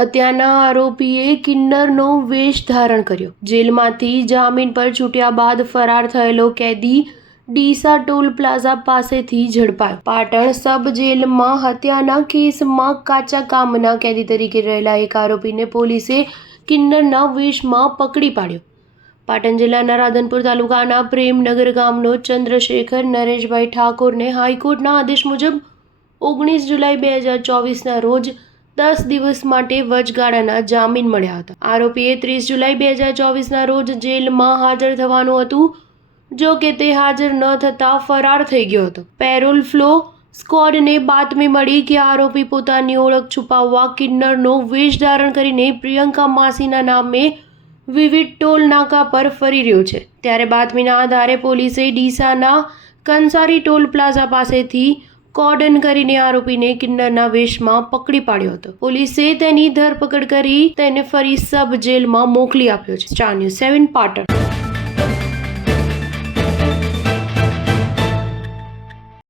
હત્યાના આરોપીએ કિન્નરનો વેશ ધારણ કર્યો. જેલમાંથી જામીન પર છૂટ્યા બાદ ફરાર થયેલો કેદી ડીસા ટોલ પ્લાઝા પાસેથી ઝડપાયો. પાટણ સબ જેલમાં હત્યાના કેસમાં કાચા કામના કેદી તરીકે રહેલા એક આરોપીને પોલીસે કિન્નરના વેશમાં પકડી પાડ્યો. પાટણ જિલ્લાના રાધનપુર તાલુકાના પ્રેમનગર ગામનો ચંદ્રશેખર નરેશભાઈ ઠાકોરને હાઈકોર્ટના આદેશ મુજબ 19 જુલાઈ 2024ના રોજ 10 દિવસ માટે વચગાળાના જામીન મળ્યા હતા. આરોપીએ 30 જુલાઈ 2024ના રોજ જેલમાં હાજર થવાનું હતું, જો કે તે હાજર ન થતાં ફરાર થઈ ગયો હતો. પેરોલ ફ્લો સ્ક્વોડને બાતમી મળી કે આરોપી પોતાની ઓળખ છુપાવવા કિન્નરનો વેશ ધારણ કરીને પ્રિયંકા માસીના નામે વિવિધ ટોલ નાકા પર ફરી રહ્યો છે. ત્યારે બાતમીના આધારે પોલીસે ડીસાના કંસારી ટોલ પ્લાઝા પાસેથી કોર્ડન કરીને આરોપીને કિન્નરના વેશમાં પકડી પાડ્યો હતો. પોલીસે તેની ધરપકડ કરી તેને ફરી સબ જેલમાં મોકલી આપ્યો છે. Star news 7 Patan.